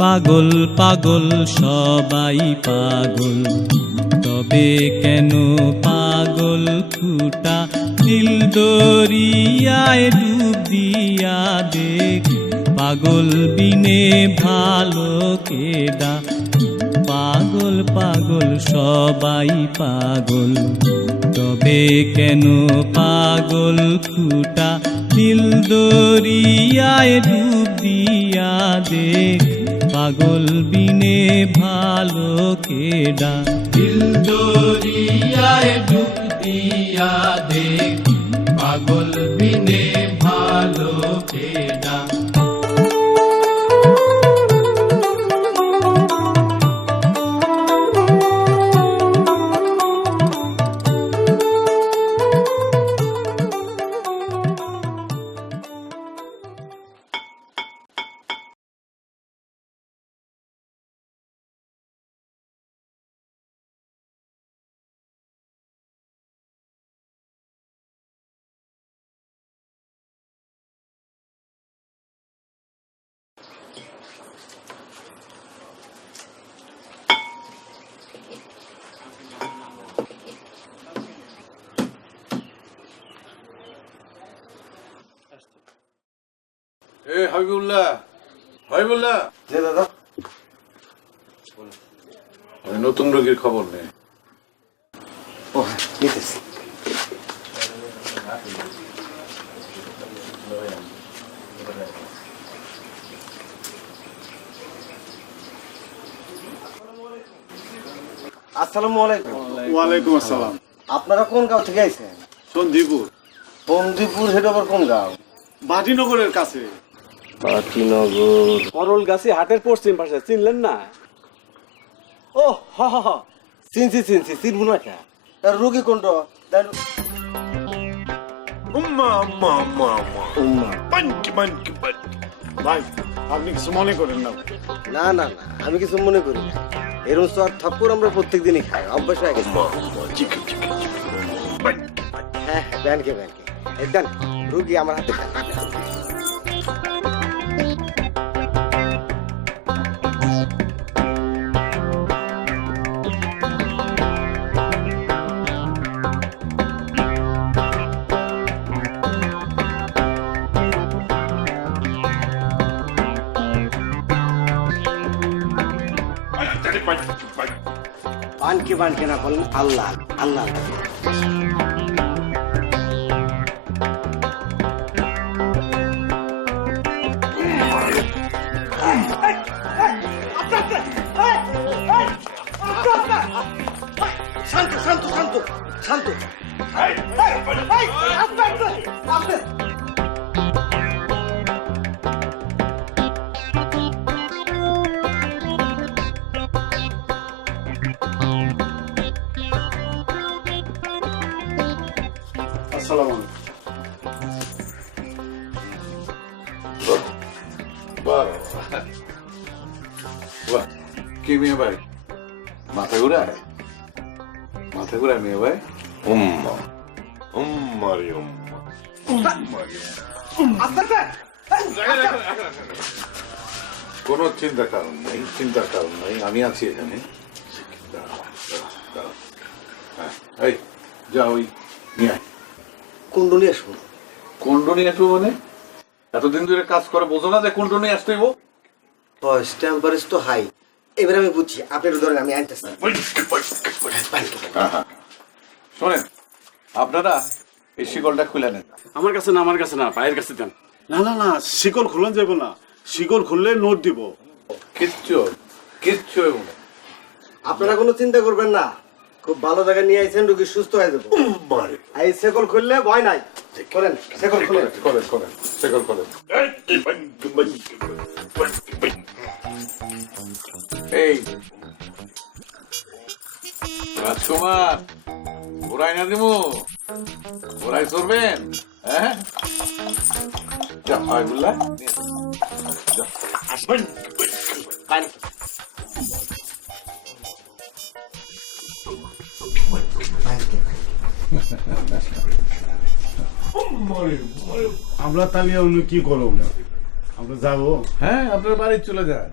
পাগল পাগল সবাই পাগল, তবে কেন পাগল ফুটা নীল দরিয়ায় ডুব দিয়া দেখ, পাগল বিনে ভালো কেডা, পাগল পাগল সবাই পাগল, তবে কেন পাগল ফুটা নীল দরিয়ায় ডুব দিয়া দেখ, পাগল বিনে ভালো কেডা, দিল দরিয়ায় ডুব দিয়া দেখ, পাগল বিনে ভালো কেডা। হাবিবুল্লাহ, হাবিবুল্লাহ, জি দাদা। নতুন রোগীর খবর নেই। ও হ্যাঁ, নিতেছি। আসসালামু আলাইকুম। ওয়ালাইকুম আসসালাম। আপনারা কোন গাঁও থেকে আইছেন? সন্দীপুর। বন্দিপুর, সেটা আবার কোন গাঁও? বাটিনগরের কাছে। বাটিনগর। করল গাছি হাটের পশ্চিম পাশে, চিনলেন না? ও হ হ হ, চিনছি চিনবো না কে? তার রোগী কোনটা? ভাই, আপনি কিছু মনে করেন না। না না না, আমি কিছু মনে করি না। এরকম সব থাপ্পড় আমরা প্রত্যেক দিনই খাই, অভ্যাস হয়ে গেছে। হ্যাঁ, ব্যানকে দেন, রুগী আমার হাতে দেন। বানকে না বলেন আল্লাহ আল্লাহ। শান্ত শান্ত শান্ত শান্ত। আসসালামু আলাইকুম। কি মেয়ে ভাই মাথা ঘুরায়? মাথা ঘুরায় মেয়ে ভাই? কোনো চিন্তার কারণ নেই, আমি আছি এখানে। হ্যাঁ, এই যা ওই নিয়ে আয়। কুন্ডু নিয়ে আসুন। কুন্ডু নিয়ে আসবো মানে? এতদিন ধরে কাজ করে বোঝো না যে কুন্ডু নিয়ে আসতে হইব? টেম্পারেচার তো হাই, এবার আমি বুঝছি। আপনার ধরেন, আমি আনতেছি। শোনেন, আপনারা এই শিকলটা খুলে নেন। আমার কাছে না, ভাইয়ের কাছে দেন। না না না, শিকল খুলন যাবো না। শিকল খুললে নোট দিব। কিচ্ছু হইব না। আপনারা কোনো চিন্তা করবেন না, খুব ভালো জায়গায় নিয়ে আইছেন, রোগী সুস্থ হয়ে যাবে। এই শেকল খুললে ভয় নাই। করেন, শেকল খুলে করেন, শিকল করেন। এই রাজকুমার, ঘোরাই না দিব? ঘোরাই চড়বেন? হ্যাঁ, যা হাবিবুল্লাহ, আমরা তাহলে অন্য কি করব? আমরা যাবো। হ্যাঁ, আপনার বাড়ি চলে যান।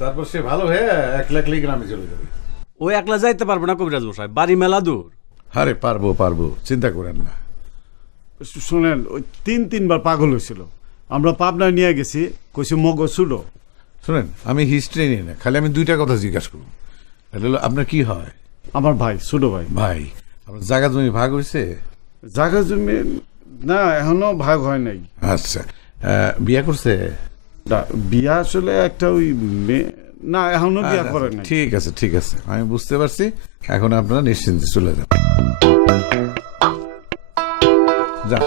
তারপর সে ভালো হয়ে 1 লাখ গ্রামে চলে যাবে। ও একলা যাইতে পারবে না কবিরাজ মশাই, বাড়ি মেলা দূর। আরে পারবো, চিন্তা করেন না। শুনেন, ওই 3-3 বার পাগল হয়েছিল। আমরা পাবনায় নিয়ে গেছি, কইছে মগজ ছুটো। শুনেন, আমি হিস্ট্রি নিয়ে না, খালি আমি 2টা কথা জিজ্ঞাসা করব। এটা হলো আপনার কি হয়? আমার ভাই, ছোট ভাই। ভাই, আপনার জায়গা জমি ভাগ হয়েছে? জায়গা জমি না, এখনো ভাগ হয় নাই। আচ্ছা, বিয়া করছে? বিয়া আসলে একটা ওই না, এখনো বিয়া করে নাই। ঠিক আছে, আমি বুঝতে পারছি। এখন আপনারা নিশ্চিন্তে চলে যান। যান।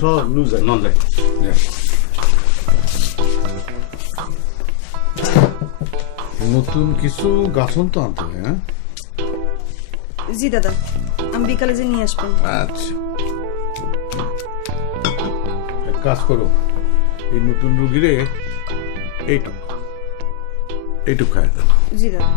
সব লু যায়। নন যাই। নতুন কিছু গাছন তো আনতে হয়। হ্যাঁ, জি দাদা, আমি বিকালে যে নিয়ে আসবেন। আচ্ছা, এক কাজ করো, এই নতুন রুগীরে এইটুক খায় দেন। জি দাদা।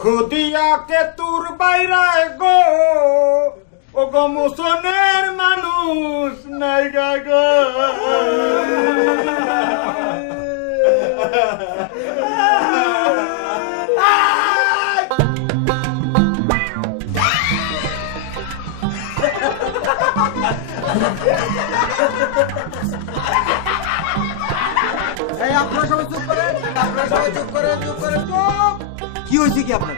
খুদিয়াকে তোর বাইরায় গো, ও গো মুসনের মানুষ নাই গো। আপনারা সবাই চুপ করেন, কি হয়েছে কি আপনার?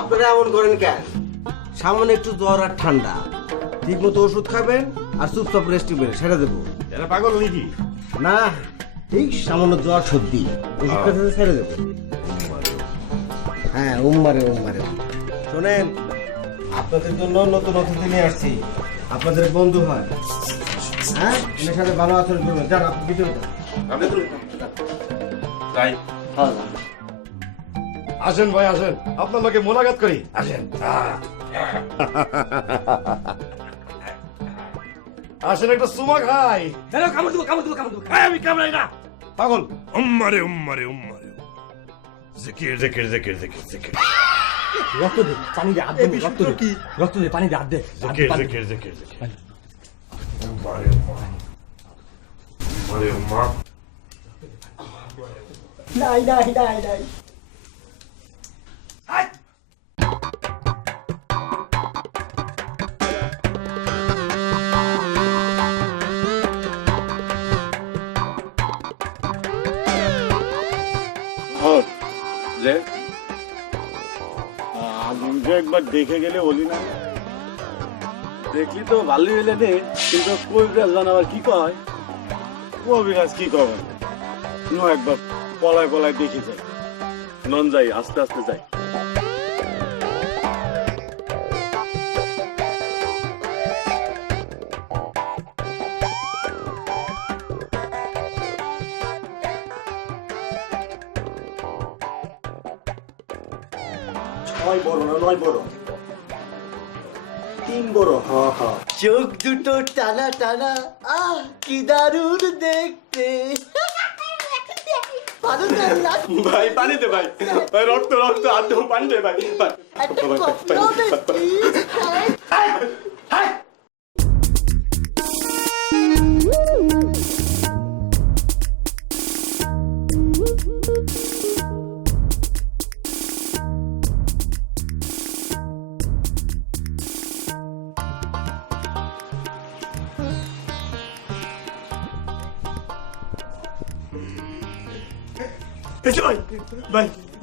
আপনারা এমন করেন কেন? সামনে একটু জ্বর আর ঠান্ডা, ঠিক মতো ওষুধ খাবেন আর চুপচাপ রেস্ট নেবেন, সেটা দেবো। এরা পাগল নাকি? না, এই সামান্য জ্বর সর্দি, ওষুধ খেতে ছেড়ে দেবো। হ্যাঁ, উম্মারে। শোনেন, আপনাদের জন্য নতুন অতিথি নিয়ে আসছি, আপনাদের বন্ধু হয়। হ্যাঁ, এর সাথে ভালো আচরণ করবেন। যান, আপনি ভিতরে যান। আসেন ভাই, আসেন, আপনার লোকে মোলাকাত করি। আসেন, আসেন, একটা সুমা খাই। আমি কামড়াই না, পাগল। উম্মারে জিকির। রক্ত দে, পানি দে, রক্ত দে, পানি দে, হাত দে। জিকির। নাই। যে আগে একবার দেখে গেলে বলি না? দেখলি তো ভালোই হইলে নে, কিন্তু কবিরাজ জানাবার কি কয়? কবিরাজ কি করবে? একবার পলায় দেখে যায়। নন যাই, আস্তে আস্তে যাই। ছয় বড় না, 9 বড়, 3 বড়। চোখ দুটো টানা, আহ কি দারুণ দেখতে। ভাই পানি দে, ভাই রক্ত আদ্য পানি দে ভাই।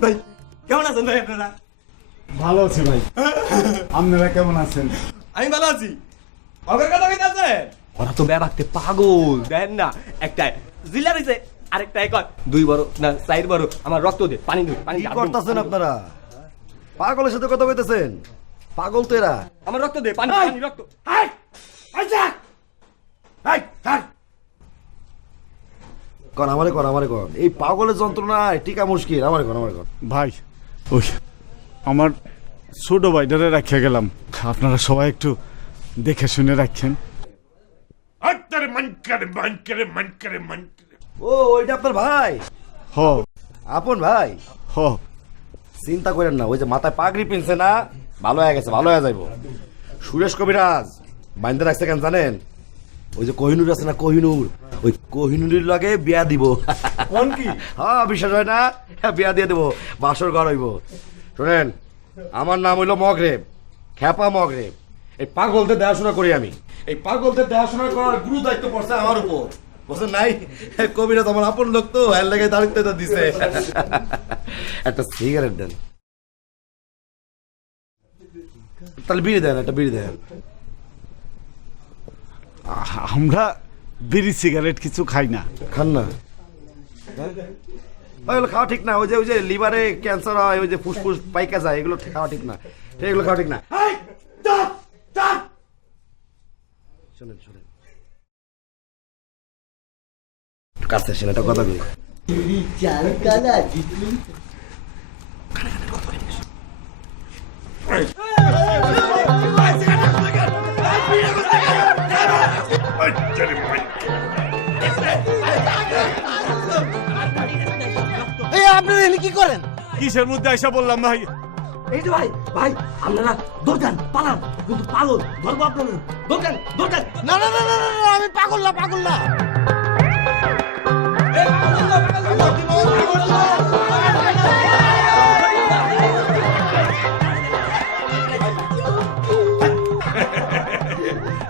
ভাই কেমন আছেন ভাই আপনারা? ভালো আছি ভাই। আপনারা কেমন আছেন? আমি ভালো আছি। অগর কথা কইতাছে, ওরা তো ব্যাপারতে পাগল, দেন না। একটা জিলা রইছে, আরেকটা কয় 2 বড় না 4 বড়। আমার রক্ত দে, পানি দে, পানি কি করতেছেন আপনারা? পাগলের সাথে কথা কইতেছেন? পাগল তো এরা। আমার রক্ত দে, পানি রক্ত। কন আমারে কন। এই পাগলের যন্ত্রণায় টিকা মুশকিল। আমারে কন। ভাই, ওই আমার ছোট ভাইটারে রাখিয়া গেলাম, আপনারা সবাই একটু দেখে শুনে রাখছেন। আত্তারে মান করে মান করে মান করে মান করে। ও ওইটা আপনার ভাই? হ আপন ভাই? হ চিন্তা করেন না, ওই যে মাথায় পাগড়ি পিনছে না, ভালো হয়ে গেছে, ভালো হয়ে যাইব। সুরেশ কবিরাজ বাইন্দা রাখছে কেন জানেন? ওই যে কোহিনুর আছে না, কোহিনুর, ওই কোহিনুরের লগে বিয়া দিব। কোন কি? হ্যাঁ বিশ্বাস হয় না? বিয়া দিয়ে দেবো, বাসর ঘর হইব। শোনেন, আমার নাম হইলো মগরেব, খ্যাপা মগরেব। এই পাগলদের দেখাশোনা করি আমি। এই পাগলদের দেখাশোনা করার গুরু দায়িত্ব পড়ছে আমার উপর, বুঝছেন নাই? কবিরাজ আমার আপন লোক তো, এর লেগে দায়িত্বটা দিছে। একটা সিগারেট দেন তাহলে, বিড়ি দেন, একটা বিড়ি দেন। আমরা বিড়ি সিগারেট কিছু খাই না। খান না? ওইগুলো খাওয়া ঠিক না। ওই যে লিভারে ক্যান্সার হয়, ওই যে ফুসফুস পাইকা যায়, এগুলো খাওয়া ঠিক না। এগুলো খাওয়া ঠিক না। শোনেন শোনেন, কাছে আসেন, একটা কথা বলি। আপনারা এখানে কি করেন? কিসের মধ্যে আইসা বললাম ভাই? এই যে ভাই, ভাই আপনারা দৌড়ান, পালান, কিন্তু পাগল ধরবো আপনাদের। দৌড়ান, দৌড়ান। না না না না না, আমি পাগল না, পাগল না।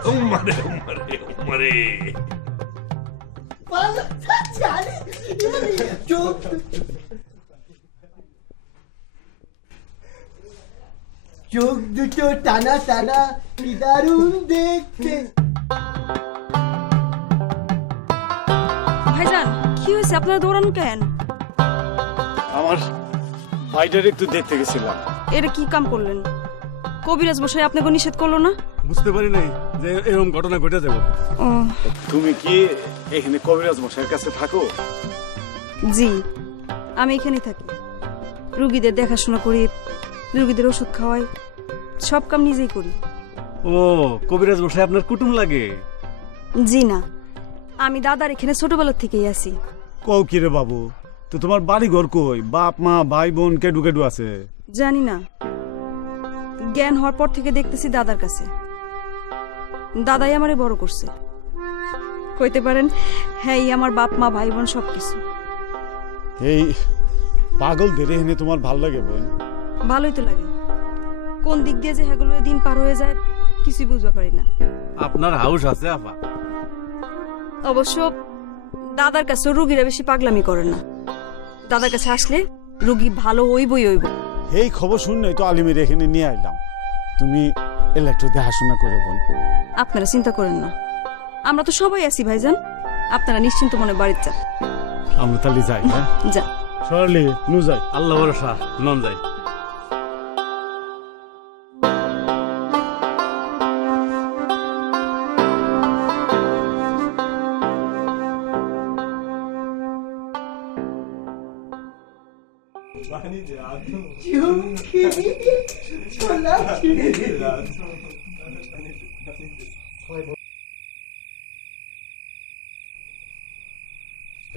উম্মারে উম্মারে উম্মারে। চোখ দুটো টানা টানা, কি দারুণ দেখতে। ভাইজান কি হয়েছে, আপনারা দৌড়ান কেন? আমার ভাইটারে একটু দেখতে গেছিলাম। এটা কি কাম করলেন? কবিরাজ মশাই আপনাকে নিষেধ করলো না? বুঝতে পারি নাই যে এরকম ঘটনা ঘটে যাবে। ও তুমি কি এখানে কবিরাজ মশাইয়ের কাছে থাকো? জি, আমি এখানেই থাকি। রুগীদের দেখাশোনা করি, রুগীদের ওষুধ খাওয়াই, সব কাম নিজেই করি। ও, কবিরাজ মশাই আপনার কুটুম লাগে? জি না, আমি দাদার এখানে ছোটবেলা থেকেই আছি। কও কি রে বাবু, তো তোমার বাড়ি ঘর কই? বাপ মা ভাই বোন কেডু কেডু আছে? জানি না, জ্ঞান হওয়ার পর থেকে দেখতেছি দাদার কাছে। দাদাই আমারে বড় করছে, কইতে পারেন হ্যাঁ আমার বাপ মা ভাই বোন সবকিছু। এই পাগলদের এখানে তোমার ভাল লাগে বোন? ভালোই তো লাগে, কোন দিক দিয়ে যে হ্যাগুলো দিন পার হয়ে যায় কিছুই বুঝতে পারি না। আপনার হাউস আছে আপা? অবশ্য দাদার কাছে রুগীরা বেশি পাগলামি করে না। দাদার কাছে আসলে রুগী ভালো হইবই হইব। এই খবর শুনলেই তো আলিমের এখানে নিয়ে আইলাম। তুমি এলে একটু দেখাশোনা করে বোন। আপনারা চিন্তা করেন না, আমরা তো সবাই আছি ভাইজান, আপনারা নিশ্চিন্ত মনে বাড়িতে যান। আমরা তাহলে যাই। হ্যাঁ যা সরলি নু যাই, আল্লাহ ভরসা নন যাই।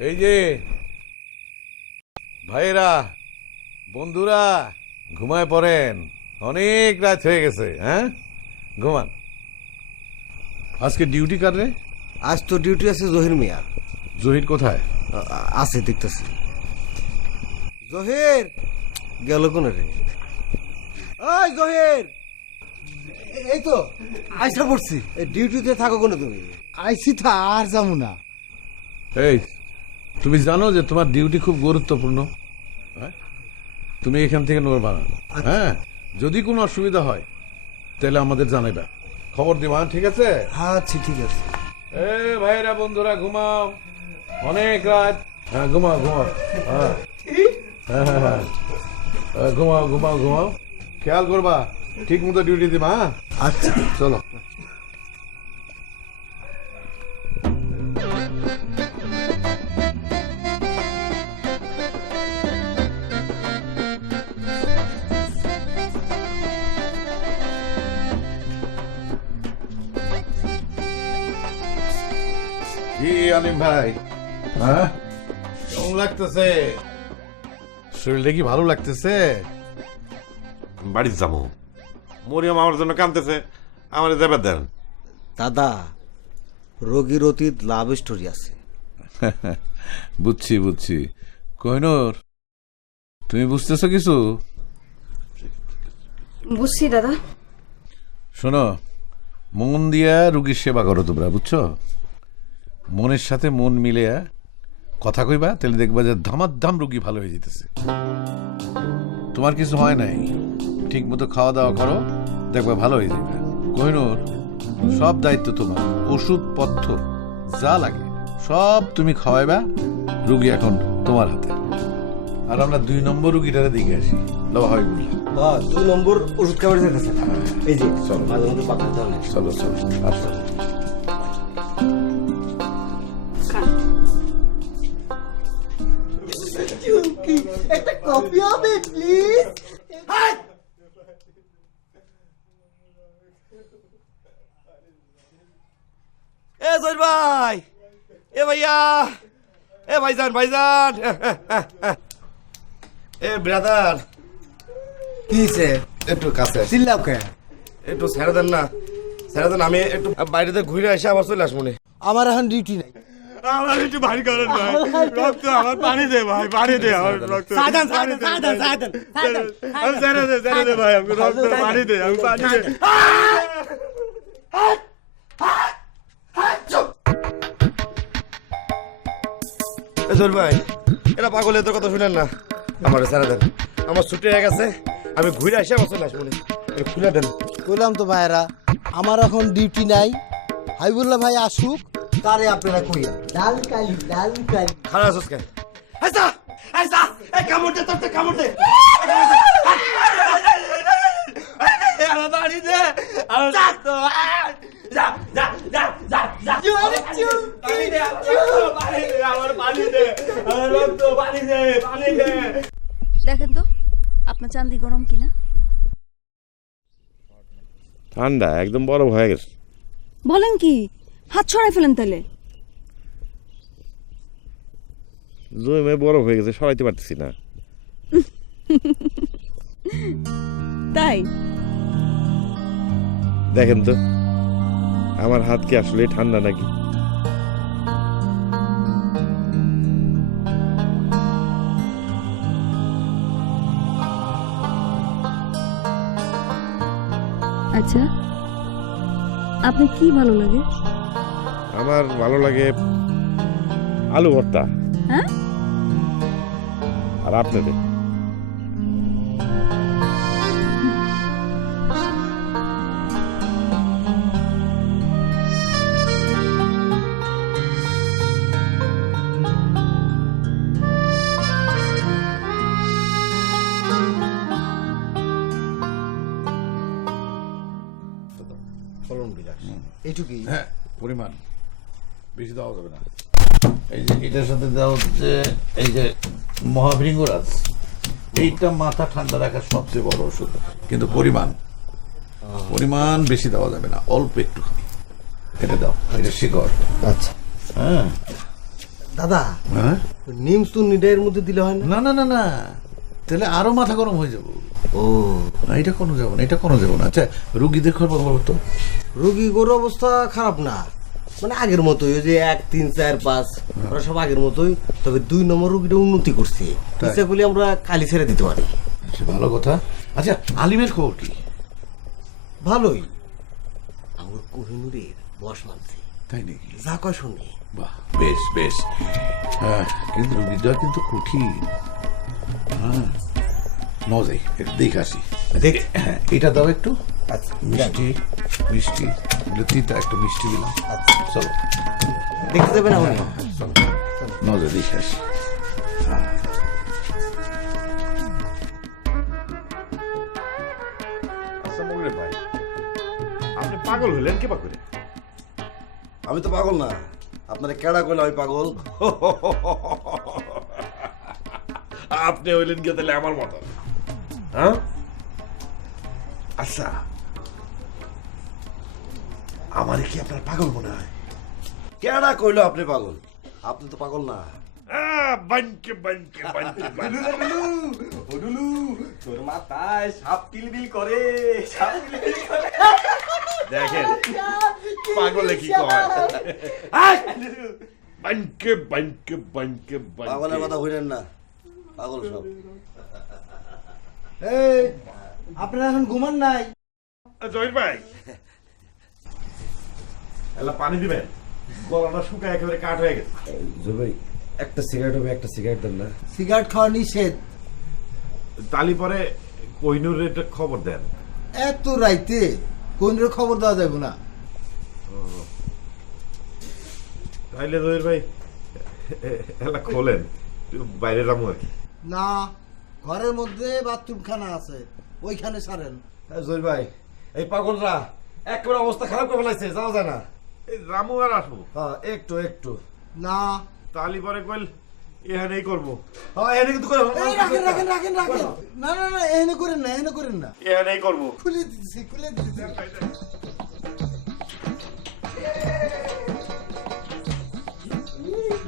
এই যে ভাইরা বন্ধুরা ঘুমায় পড়েন, অনেক রাত হয়ে গেছে। হ্যাঁ ঘুমান। আজকে ডিউটি কার রে? আজ তো ডিউটি আছে জহির মিয়া। জহির কোথায়? আছে দেখতেছি। জহির গেল কোন রে? ওই জহির, এই তো আইসা পড়ছি। ডিউটিতে থাকো কোন তুমি? আইসি তো আর যাবো না। এই তুমি জানো যে তোমার ডিউটি খুব গুরুত্বপূর্ণ। হ্যাঁ তুমি এখান থেকে নড়বা না। হ্যাঁ যদি কোনো অসুবিধা হয় তাহলে আমাদের জানাইবা, খবর দিবা। ঠিক আছে? আচ্ছা ঠিক আছে। এ ভাইরা বন্ধুরা ঘুমাও, অনেক রাত। হ্যাঁ ঘুমাও ঘুমাও। হ্যাঁ হ্যাঁ হ্যাঁ হ্যাঁ ঘুমাও ঘুমাও ঘুমাও, খেয়াল করবা, ঠিক মতো ডিউটি দিবা। হ্যাঁ আচ্ছা চলো। কি আলিম ভাই, হ্যাঁ কেমন লাগতেছে? শরীরটা কি ভালো লাগতেছে? বাড়ির যাবো, মরিয়ম আমার জন্য কাঁদতেছে, আমার যাবে দেন। দাদা, রোগীর অতীত লাভ স্টোরি আছে। বুঝছি বুঝছি। কোহিনূর, তুমি বুঝতেছো কিছু? বুঝছি দাদা। শোনো, মন দিয়া রুগীর সেবা করো তোমরা, বুঝছো? মনের সাথে মন মিলিয়া কথা কইবা, তাহলে দেখবা যে ধামাধাম রুগী ভালো হয়ে যেতেছে। তোমার কিছু হয় নাই, ঠিক মতো খাওয়া দাওয়া করো, দেখবা ভালো হয়ে যাবে। কোহিনূর, সব দায়িত্ব তোমার। ওষুধ পথ্য যা লাগে সব তুমি খাওয়াইবা। রুগী এখন তোমার হাতে। আর আমরা 2 নম্বর রুগীটারে দিকে আসি। লো হয় বললাম 2 নম্বর ওষুধ খাবার যেতেছে। এই যে চলো, মাঝে মধ্যে পাঠাতে হবে। চলো চলো আসো। একটা কফি হবে প্লিজ। এ জহির ভাই, এ ভাইয়া, এ ভাইজান, ভাইজান, এ ব্রাদার, কি হইছে? একটু কাছে আস। চিল্লাও কে? একটু ছেড়ে দেন না, ছেড়ে দেন। আমি একটু বাইরেতে ঘুরে এসে আবার চলে আসবো। আমার এখন ডিউটি নাই। আমার একটু ভারী করেন ভাই, রক্ত আমার পানি দে ভাই, পানি দে আমার রক্ত। সাধন সাধন সাধন সাধন সাধন। আমি ছেড়ে দে ভাই, আমি রক্ত পানি দে, আমি পানি দে। এ জহির ভাই, এটা পাগল, এত কথা শুনেন না। আমার ছেড়ে দেন, আমার ছুটি হয়ে গেছে, আমি ঘুরে এসে আবার চলে আসবো। খুলে দেন। কইলাম তো ভাইরা, আমার এখন ডিউটি নাই। হাবিবুল্লাহ ভাই আসুক, তারে আপনারা কইয়া লাল কালি লাল কালি। খারাপ আছিস কেন? আইসা আইসা, এই কামড় দে, তোর কামড় দে। আমার বাড়ি দে, আমার তো যা যা যা যা যা। পানি দে, আমার পানি দে, আমার রক্ত, পানি দে, পানি দে। দেখেন তো আপনার চান্দি গরম কিনা। ঠান্ডা একদম বরফ হয়ে গেছে। বলেন কি, হাত ছড়াই ফেলেন তাহলে। জমে বরফ হয়ে গেছে, সরাইতে পারতেছি না। তাই দেখেন তো আমার হাত কি আসলে ঠান্ডা নাকি? আচ্ছা, আপনি কি ভালো লাগে? আমার ভালো লাগে আলু ভর্তা। হ্যাঁ, আর আপনাদের? ফলন বিলাস এইটুকুই। হ্যাঁ, পরিমাণ বেশি দেওয়া যাবে না। এই যে এটার সাথে দেওয়া হচ্ছে এই যে মহাভৃঙ্গরাজ, এইটা মাথা ঠান্ডা রাখার সবচেয়ে বড় ওষুধ। কিন্তু পরিমাণ বেশি দেওয়া যাবে না, অল্প একটুখানি এটা দাও। এটা শিকড়। আচ্ছা হ্যাঁ দাদা, হ্যাঁ, নিম সুন্নিটা এর মধ্যে দিলে হয় না? না না না না, তাহলে আরো মাথা গরম হয়ে যাবো। ও, এটা কোনো যাবো না, এটা কোনো যাবো না। আচ্ছা, রুগীদের খবর বলো তো। রোগীর অবস্থা খারাপ না, মানে আগের মতোই, ওই যে 1, 3, 4, 5 ওরা সব আগের মতোই। তবে 2 নম্বর রোগীটা উন্নতি করছে, ইচ্ছা করলে আমরা কালি ছেড়ে দিতে পারি। আচ্ছা, ভালো কথা। আচ্ছা, আলিমের খবর কি? ভালোই, আমার কোহিনুরের বস মানছে, তাই নাকি? যা কয় শুনি। বাহ, বেশ বেশ। হ্যাঁ, কিন্তু রুগীটা কিন্তু কঠিন। হ্যাঁ, নজাই একটু দেখে আসি। হ্যাঁ, এটা দাও একটু। আচ্ছা, মিষ্টি মিষ্টি, তিতা একটু মিষ্টি দিলাম। আচ্ছা চলো দেখতে যাবে না? চলো, নজর দেখে আসি। আচ্ছা মগরে ভাই, আপনি পাগল হলেন কি করে? আমি তো পাগল না, আপনারা কেডা কইলে আমি পাগল? আপনি হইলেন কি তাহলে আমার মতো? হ্যাঁ, আচ্ছা, আমার কি আপনার পাগল মনে হয়? কেডা কইলো আপনি পাগল? আপনি তো পাগল না। বানকে বানকে বানকে তোর মাথায় সাপ কিলবিল করে, সাপ কিলবিল করে। দেখেন পাগলে কি কয়। বানকে বানকে বানকে পাগলের কথা হইলেন না, পাগল সব। এই আপনারা এখন ঘুমান নাই? জহির ভাই এলা পানি দিবেন, গলাটা শুকায় একেবারে কাঠ হয়ে গেছে। জহির ভাই একটা সিগারেট হবে, একটা সিগারেট দেন না। সিগারেট খাওয়া নিষেধ। তালি পরে কোহিনুরের একটা খবর দেন। এত রাইতে কোন খবর দেওয়া যাবে না। তাইলে জহির ভাই এলা খোলেন, বাইরে যাবো আর কি। না, ঘরের মধ্যে বাথরুম খানা আছে, ওইখানে সারেন। জহির ভাই এই পাগলরা একেবারে অবস্থা খারাপ করে ফেলাইছে, যাওয়া যায় না। এই রামু আর আসবো। হ্যাঁ একটু একটু। না, তালি পরে কইল এখানেই করবো। হ্যাঁ এনে কিন্তু করে এই রাখেন রাখেন রাখেন রাখেন। না না না, এনে করেন না, এনে করেন না। এখানেই করবো। খুলে দিতেছি, খুলে দিতেছি।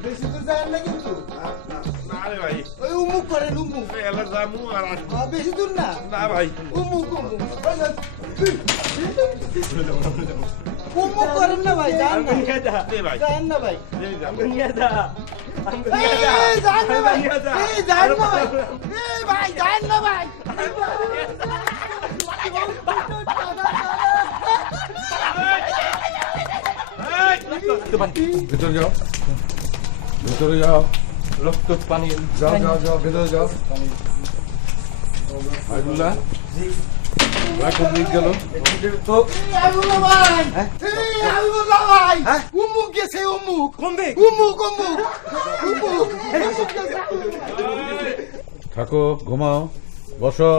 বেশি তো যায় না কিন্তু। না রে ভাই, ওই উমুক করেন, উমুক। এলা রামু আর আসবো। বেশি দূর না। না ভাই, উমুক উমুক। উমুক করেন না ভাই, যান না। দে ভাই, যান না ভাই। দে যাবো। এই, যান না ভাই। এই, যান না ভাই। এই ভাই, যান না ভাই। ভেতরে যাও, ভেতরে যাও, রক্ত পানি। যাও যাও যাও, ভেতরে যাও। আইবুল্লাহ কোন দিক গেল? তো আইবুল্লাহ ভাই। এই আইবুল্লাহ ভাই। উমুক গেছে, উমুক। কোন দিক? উমুক উমুক উমুক। থাকো, ঘুমাও, বসো।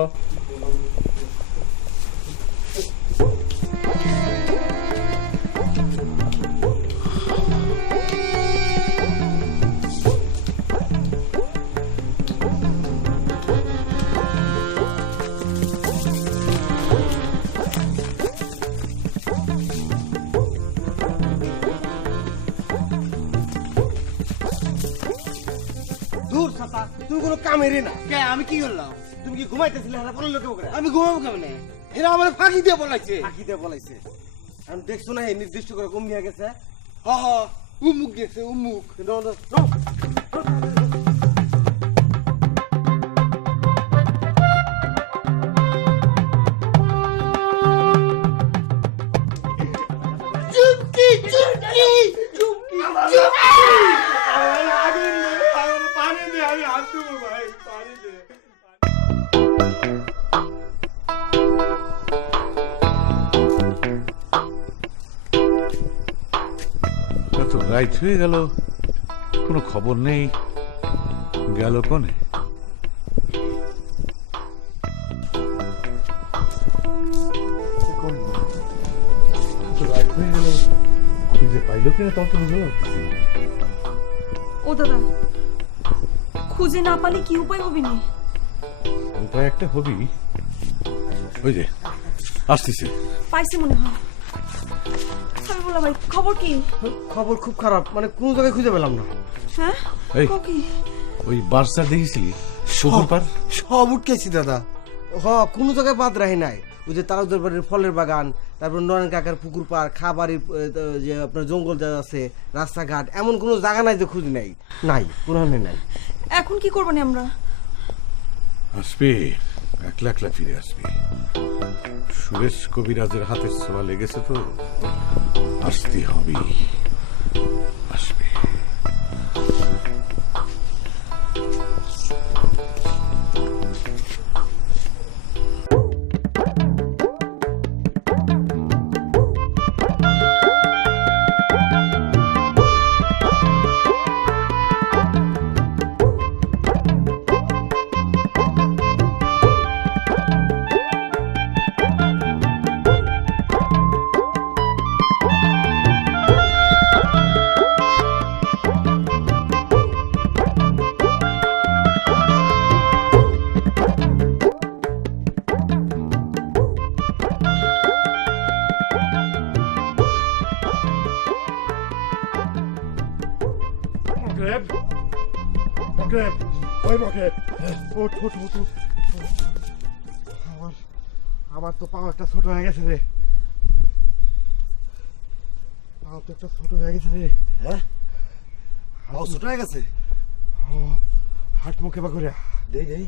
দূর ছাতা, তুমি কোনো কামেরই না। কে, আমি কি করলাম? তুমি কি ঘুমাইতেছিলে? না বললো কেউ করে? আমি ঘুমাবো কেমনে? এরা আমার ফাঁকি দিয়ে বলাইছে। ফাঁকি দিয়ে বলাইছে? আমি দেখছো না, এই নির্দিষ্ট করে কম দিয়ে গেছে। হ হ, উমুক গেছে, উমুক। চুপকি চুপকি চুপকি পানি দে, আমি হাত দেবো ভাই, পানি দে। এত রাইট হয়ে গেল, কোনো খবর নেই, গেল কোনে? রাইট হয়ে গেল, খুঁজে পাইল কিনা তাও তো বুঝতে পারছি। ও দাদা, খুঁজে না পালে কি উপায় হবে না? উপায় একটা হবি, ওই যে আসতেছে। পাইছি মনে হয়। আমি বললাম ভাই, খবর কি? খবর খুব খারাপ, মানে কোন জায়গায় খুঁজে পেলাম না। হ্যাঁ, এই কি? ওই বার্সার দেখেছিলি পুকুর পার? সব উঠকেছি দাদা। হ, কোনো জায়গায় বাদ রাখি নাই। ওই যে তারা দরবারের ফলের বাগান, তারপর নয়ন কাকার পুকুর পার, খাবারের যে আপনার জঙ্গল যা আছে, রাস্তাঘাট, এমন কোনো জায়গা নাই যে খুঁজ নাই। নাই, কোনো নাই। এখন কি করবো না আমরা? আসবে, একলা একলা ফিরে আসবে। সুরেশ কবিরাজের হাতের ছোঁয়া লেগেছে তো, আসতে হবে, আসবে। মগরেব মগরেব ওই মগরেব ওঠ ওঠ ওঠ ওঠ। আমার তো পাও একটা ছোট হয়ে গেছে রে, পাও তো একটা ছোট হয়ে গেছে রে। হ্যাঁ পাও ছোট হয়ে গেছে, হাট মুখে বা করে দেই দেই।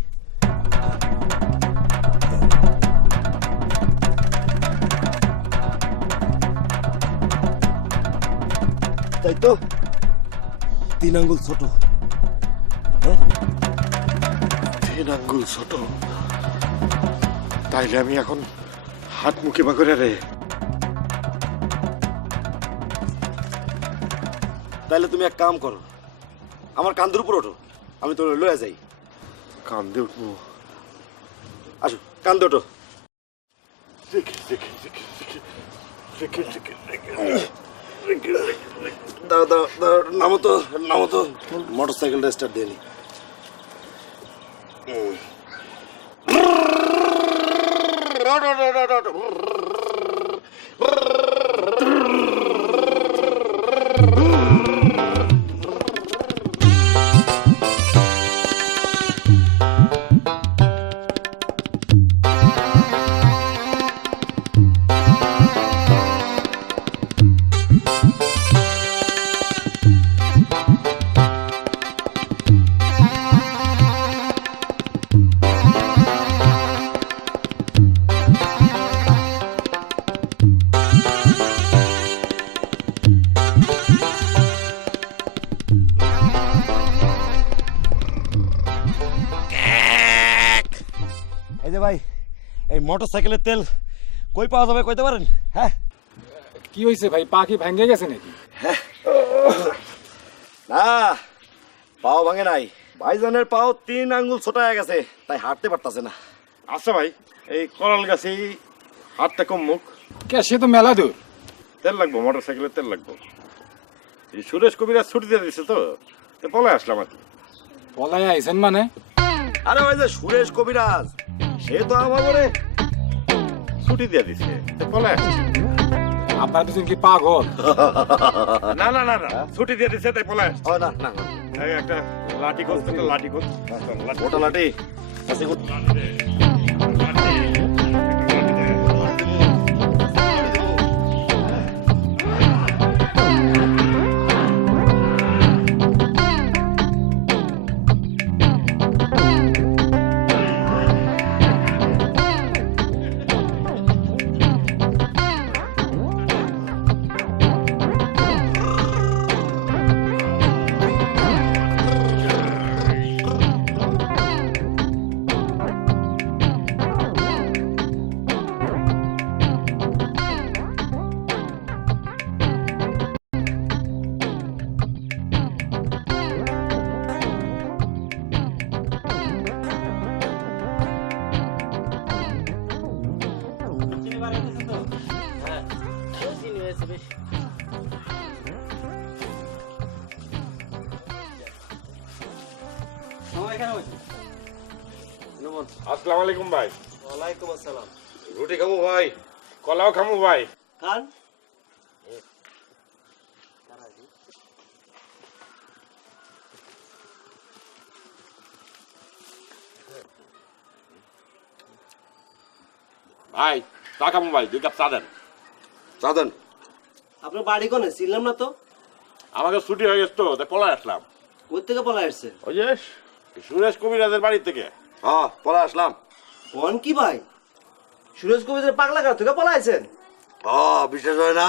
তাই তো 3 আঙ্গুল ছোট। হ্যাঁ 3 আঙ্গুল ছোট, তাইলে আমি এখন হাত মুখে বা করে রে। তাহলে তুমি এক কাম করো, আমার কান্দের উপর ওঠো, আমি তোর লয়ে যাই। কান্দে উঠবো? আসো কান্দে ওঠো। দাঁড়া দাঁড়া দাঁড়া, নামো তো নামো তো, মোটর সাইকেলটা স্টার্ট দিয়ে নি। এই যে ভাই, এই মোটর সাইকেলের তেল কই পাওয়া যাবে কইতে পারেন? হ্যাঁ কি হয়েছে ভাই, পা কি ভেঙে গেছে নাকি? না, পাও ভাঙে নাই, ভাইজানের পাও 3 আঙ্গুল ছোট হয়ে গেছে, তাই হাঁটতে পারতাছে না। আচ্ছা ভাই, এই করাল গাছে হাতটা কম মুখ, কে সে তো মেলা দূর। তেল লাগবো, মোটর সাইকেলের তেল লাগবো। এই সুরেশ কবিরাজ ছুটি দিয়ে দিচ্ছে তো, পলে আসলাম আর কি। পলায় আইছেন মানে? আরে ভাই যে সুরেশ কবিরাজ, সে তো আমার ঘরে ছুটি দিয়ে দিচ্ছে, পলে আসছে। আপনার দুজন কি পাগল? না না না না, ছুটি দিয়ে দিচ্ছে তাই পলে আসছে। না না না, এই একটা লাঠি খোঁজ, একটা লাঠি খোঁজ। ওটা লাঠি আছে কো? আসসালামু আলাইকুম ভাই। ওয়ালাইকুম আসসালাম। রুটি খামু ভাই, কলাও খামু ভাই। খান। ভাই চা খামু ভাই, 2 কাপ চা দেন। চা দেন। আপনার বাড়ি কোনে? ছিলাম না তো। আমাকে ছুটি হয়ে গেছে তো, তাই পলে আসলাম। কোথা থেকে পলাই আসছে? ওই যে সুরেশ কবিরাজের বাড়ি থেকে। হ্যাঁ পলাই আসলাম। কোন কি ভাই, সুরেশ কবিরাজের পাগলা গাঁ থেকে পলাইছেন? বিশেষ হয় না।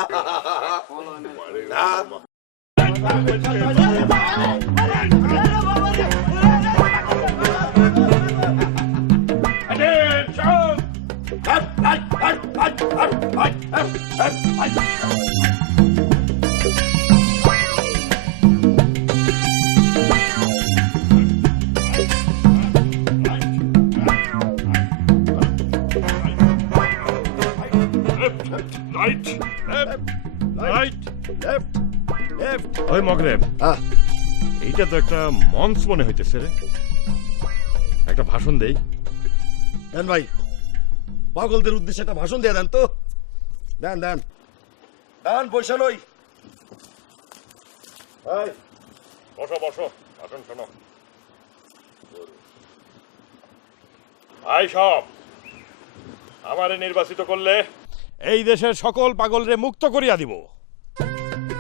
ওই মগরেব, এইটা তো একটা মঞ্চ মনে হইতেছে রে, একটা ভাষণ দেই। দেন ভাই, পাগলদের উদ্দেশ্যে একটা ভাষণ দিয়ে দেন তো। দেন দেন দেন, পয়সা লই। বসো বসো, আসুন শোনো। ভাই সব, আমারে নির্বাচিত করলে এই দেশের সকল পাগলরে মুক্ত করিয়া দিব।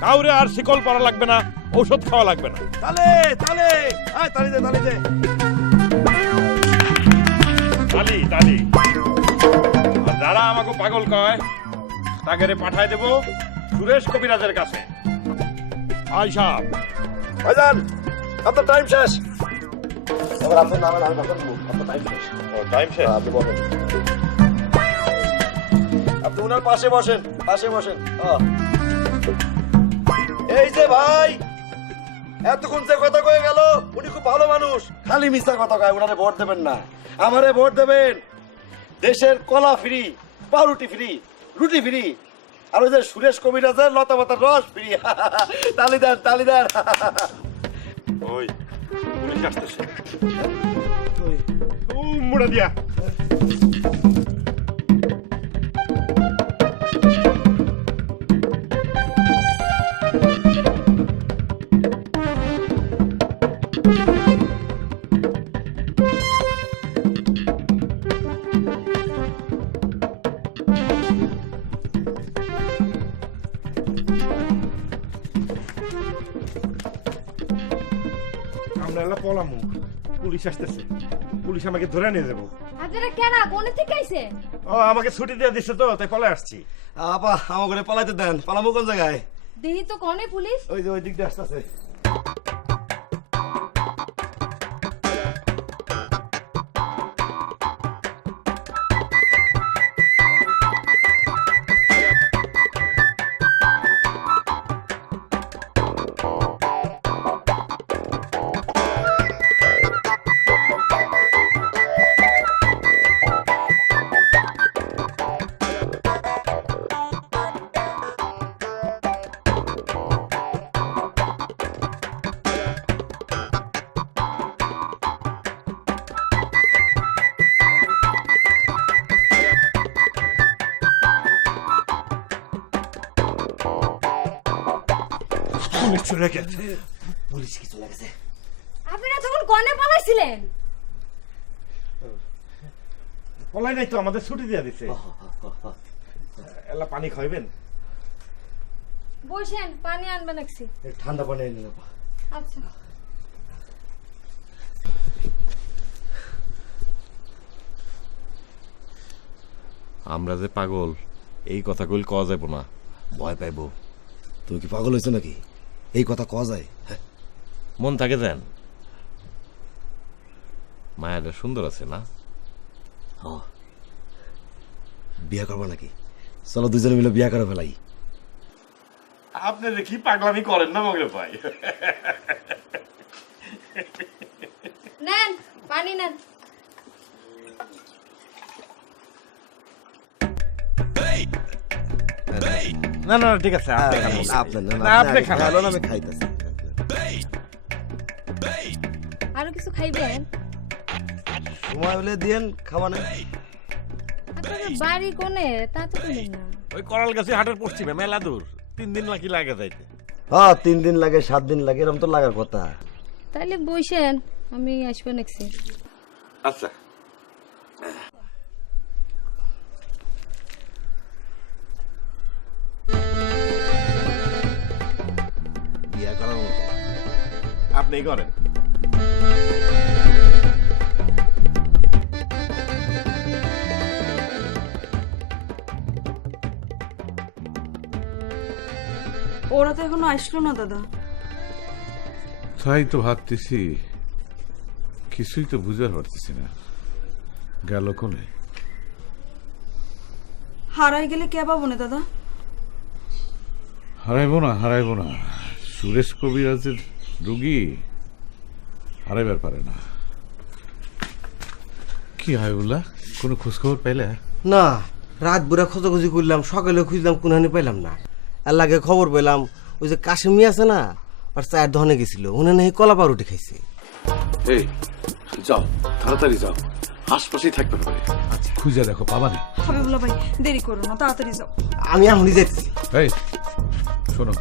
কাউরে আর শিকল পরা লাগবে না, ঔষধ খাওয়া লাগবে না। তালে তালে, আয় তালি দে, তালি দে, তালি তালি। আর যারা আমাকে পাগল কয় তাকে পাঠায় দেব সুরেশ কবিরাজের কাছে। আয় সাহেব, ভাইজান আপনার টাইম শেষ। এবার আপনার নামে আমি ভাষণ দেবো। আপনার টাইম শেষ। টাইম শেষ। আপনি বলেন। আপনি ওনার পাশে বসেন, পাশে বসেন। এই যে ভাই, এতক্ষণ যে কথা কয়ে গেল, উনি খুব ভালো মানুষ, খালি মিথ্যা কথা কয়। ওনারে ভোট দেবেন না, আমারে ভোট দেবেন। দেশের কলা ফ্রি, পাউরুটি ফ্রি, রুটি ফ্রি, আর ওই যে সুরেশ কবিরাজের লতা পাতার রস ফ্রি। তালি দেন, তালি দেন। ওই পুলিশ আসতেছে। ও মুড়া দিয়া। আমরা এলা পলামু, পুলিশ আসতেছে, পুলিশ আমাকে ধরে নিয়ে যাবো। আপনারা কেন কোন থেকে আইছেন? ও আমাকে ছুটি দিয়ে দিচ্ছে তো, তাই পলাই আসছি। আপা আমাকে পালাইতে দেন। পালামু কোন জায়গায়? দেহি তো কোনে পুলিশ? ওই যে ওই দিক দিয়ে আসতেছে। পুলিশ চলে গেছে। পুলিশ কি চলে গেছে? আপনারা তখন কোনে পালাইছিলেন? পলাই নাই তো, আমাদের ছুটি দিয়ে দিচ্ছে। এলা পানি খাইবেন? বসেন, পানি আনবেন একসি। ঠান্ডা পানি এনে আপা। আচ্ছা। আমরা যে পাগল এই কথা কইল কওয়া যাইব না, ভয় পাইব। তুমি কি পাগল হয়েছো নাকি? এই কথা কওয়া যায়? মন থাকে দেন। মায়াটা সুন্দর আছে না? বিয়ে করবো নাকি? চলো দুজনে মিলে বিয়ে করে ফেলাই। আপনি কি পাগলামি করেন না মগরে ভাই? নেন পানি নেন। না না ঠিক আছে, আপনি খান। আপনি খান, আমি খাইতেছি। আরো কিছু খাইবেন? সময় হলে দিয়েন, খাওয়া না। আপনাদের বাড়ি কোনে তা তো বলেন না। ওই করাল গাছে হাটের পশ্চিমে, মেলা দূর, 3 দিন নাকি লাগে যাইতে। হ্যাঁ 3 দিন লাগে, 7 দিন লাগে, এরকম তো লাগার কথা। তাইলে বসেন, আমি আসবো নেক্সট। আচ্ছা। বিয়ে করার মতো আপনি করেন। ওরা তো এখনো আসলো না দাদা। তাই তো ভাবতেছি, কিছুই তো বুঝতে পারতেছি না। গেল কোনে? হারাই গেলে কে পাবো না দাদা? হারাইবো না, হারাইবো না। সুরেশ কবিরাজের রুগী হারাইবার পারে না। কি হয় বললা? কোনো খোঁজখবর পাইলে? না, রাত বুড়া খোঁজাখুঁজি করলাম, সকালে খুঁজলাম, কোনহানি পাইলাম না। আর লাগে খবর পেলাম ওই যে কাশিমি আছে না, আর চায়ের দহনে গেছিল, উনি নাকি কলা পাউরুটি খাইছে। এই যাও, তাড়াতাড়ি যাও, আশপাশেই থাকতে পারে। খুঁজে দেখো, পাবা না? হাবিবুল্লাহ ভাই দেরি করো না, তাড়াতাড়ি যাও। আমি এখনই যাচ্ছি। এই শোনো,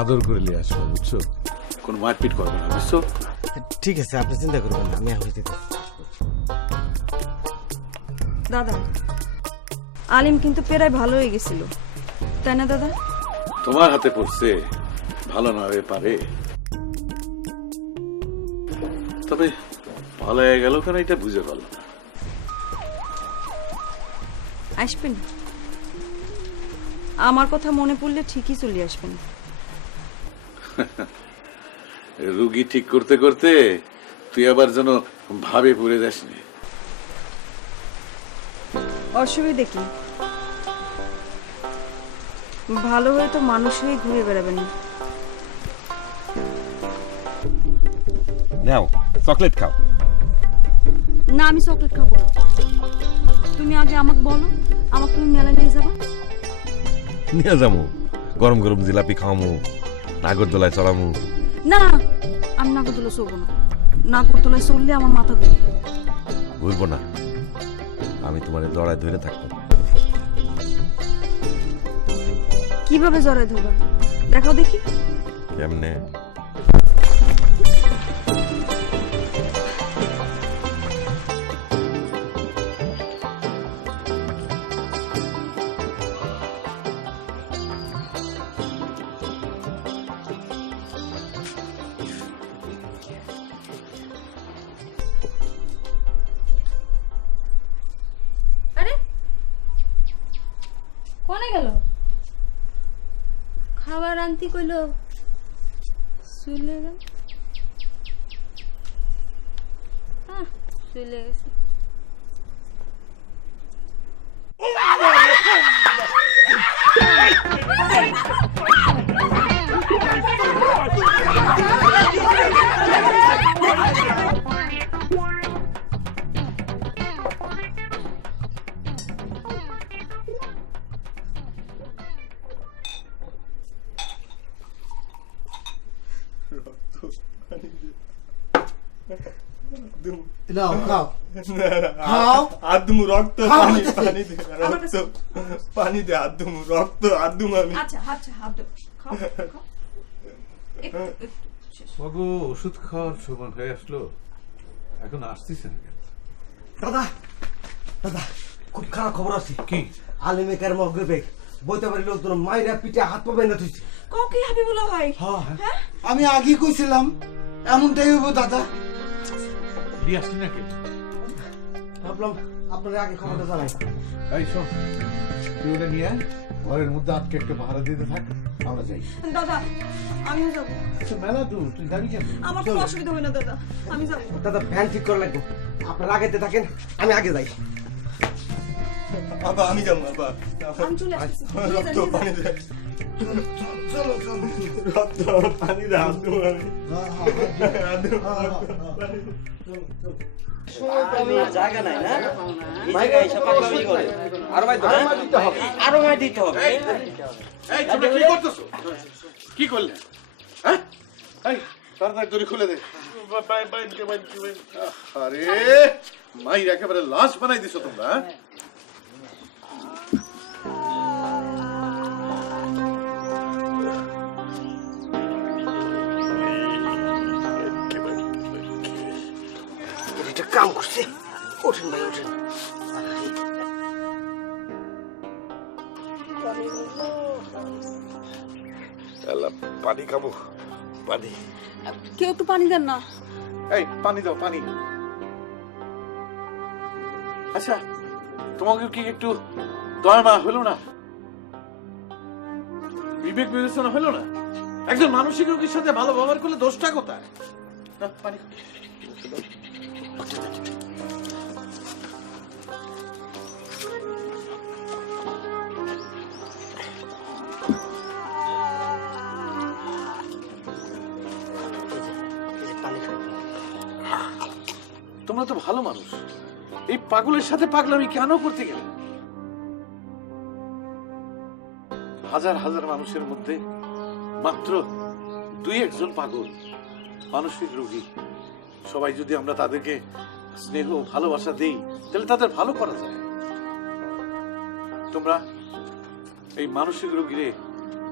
আদর করে নিয়ে আসবো, বুঝছো? কোনো মারপিট করবে না, বুঝছো? ঠিক আছে, আপনি চিন্তা করবেন না, আমি এখন দিতে। দাদা, আলিম কিন্তু পেরায় ভালো হয়ে গেছিল, তাই না দাদা? তোমার হাতে পড়ছে, ভালো না হয়ে পারে। তবে ভালো হয়ে গেল কেন এটা বুঝে পারলাম না। আসবেন, আমার কথা মনে পড়লে ঠিকই চলে আসবেন। রুগী ঠিক করতে করতে তুই আবার যেন ভাবে পড়ে যাস নি। অসুবিধে কি? ভালো হয়ে তো মানুষ হয়ে ঘুরে বেড়াবেন। নাও চকলেট খাও। না, আমি চকলেট খাবো না। তুমি আগে আমাকে বলো, আমাকে তুমি মেলায় নিয়ে যাবো। নিয়ে যাবো, গরম গরম জিলাপি খাওয়ামু, নাগরদোলায় চড়ামু। না, আমি নাগরদোলা চলবো না। নাগরদোলায় চললে আমার মাথা ঘুরবে। ঘুরবো না, আমি তোমার জড়ায় ধরে থাকবো। কিভাবে জড়ায় ধরবা? দেখাও দেখি। এমনে আরে কোনে গেল? খাবার আনতে কইলো, চলে গেল। চলে গেছে। নাও খাও, খাও। আদমু রক্ত, খাও, পানি বলতেছি। পানি দে, রক্ত পানি দে, আদমু রক্ত, আদমু আমি। আচ্ছা আচ্ছা, হাত দাও, খাও খাও। একটু একটু শেষ। ওগো, ওষুধ খাওয়ার সময় হয়ে আসলো, এখন আসতেছে না কেন? দাদা, দাদা, খুব খারাপ খবর আছে। কি? আলিমেকার মগরে বইতে পারি লোকজন মাইরা পিঠে হাত পা বেঁধে তুইছে। কাউকে হাবিবুল্লাহ ভাই? হ্যাঁ, আমি আগে কইছিলাম এমনটাই হইব দাদা। দিয়ে আসলি নাকি? ভাবলাম আপনারা আগে খবরটা জানাই। এই শোন, তুই ওটা নিয়ে ঘরের মধ্যে আটকে একটা ভাড়া দিতে থাক, আমরা যাই। দাদা, আমিও যাবো। মেলা দূর, তুই যাবি কেন? আমার কোনো অসুবিধা হয় না দাদা, আমি যাবো। দাদা ভ্যান ঠিক করে লাগবে, আপনারা আগেতে থাকেন, আমি আগে যাই। আবা আমি যাবো, আবা আমি চলে আসছি। রক্ত পানি দে, চলো চলো, রক্ত পানি দে, আদমু আমি। আদমু রক্ত পানি দে। জায়গা নাই না, এই জায়গায় এসে পাগলামি করে। আরো ভাই দিতে হবে, আরো ভাই দিতে হবে। এই তোমরা কি করতেছো? কি করলে? হ্যাঁ, এই তাড়াতাড়ি দড়ি খুলে দে। আরে মাইর একেবারে লাশ বানাই দিছো তোমরা। এটা কাম করছে। ওঠেন ভাই, ওঠেন। পানি খাবো, পানি। কেউ একটু পানি দেন না। এই পানি দাও, পানি। আচ্ছা, তোমাকে কি একটু দয়া মায়া হলো না? বিবেক বিবেচনা হলো না? একজন মানসিক রোগীর সাথে ভালো ব্যবহার করলে দোষটা কোথায়? না, পানি খাও। তোমরা তো ভালো মানুষ, এই পাগলের সাথে পাগলামি কেন করতে গেলে? হাজার হাজার মানুষের মধ্যে মাত্র 2-1 পাগল, মানসিক রোগী। সবাই যদি আমরা তাদেরকে স্নেহ ভালোবাসা দেই, তাহলে তাদের ভালো করা যায়। তোমরা এই মানসিক রোগীরে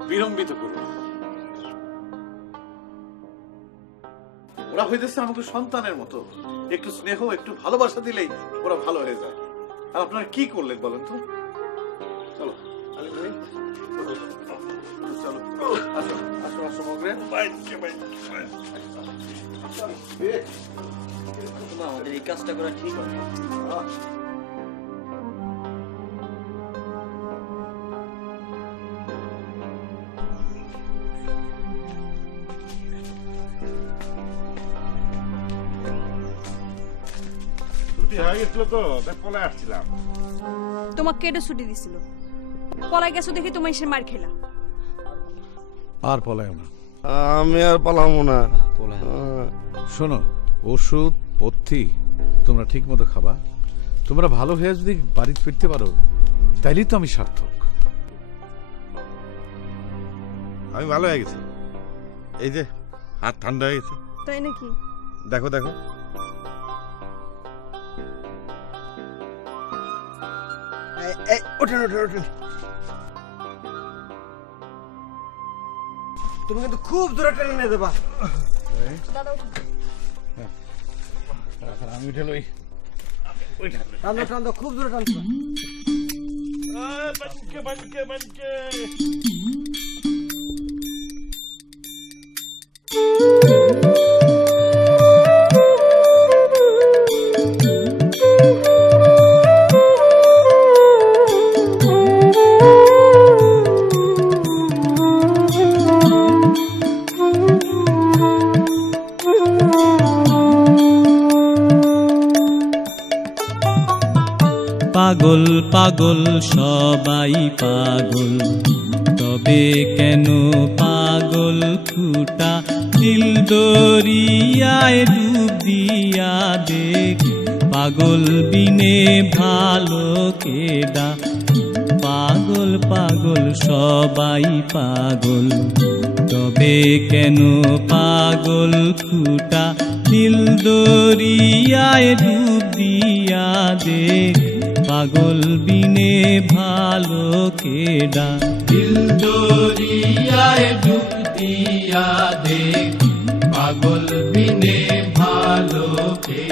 বিলম্বিত করো। ওরা হইতেছে আমাকে সন্তানের মতো, একটু স্নেহ একটু ভালোবাসা দিলেই ওরা ভালো হয়ে যায়। আর আপনারা কি করলেন বলেন তো? চলো আলী ভাই, চলো আসো আসো আসো মগরে। আমাদের এই কাজটা করা ঠিক হবে। ছুটি হয়ে গেছিল তো তাই পলে আসছিলাম। তোমাকে কেটে ছুটি দিছিল, পলাই গেছো দেখি তোমার এসে মার খেলা। আর পলায় না। আমি আর পালামো না। শোনো, ওষুধ পথ্যি তোমরা ঠিক মতো খাবা। তোমরা ভালো হয়ে যদি বাড়ি ফিরতে পারো তাইলেই তো আমি সার্থক। আমি ভালো হয়ে গেছি, এই যে হাত ঠান্ডা হয়ে গেছে। তাই নাকি? দেখো দেখো, ওঠেন ওঠেন ওঠেন। তুমি কিন্তু খুব জোরে টেনে নিয়ে যাবা। আমি উঠে লই। টানো টানো, খুব জোরে টানছো। পাগল পাগল সবাই পাগল, তবে কেন পাগল ফুটা দিল দরিয়ায় ডুব দিয়া দেখ, পাগল বিনে ভালো কেডা। পাগল পাগল সবাই পাগল, তবে কেন পাগল ফুটা দিল দরিয়ায় ডুব দিয়া দেখ, পাগল বিনে ভালো কেডা। দিল দরিয়ায় ডুব দিয়া দেখ, পাগল বিনে ভালো কে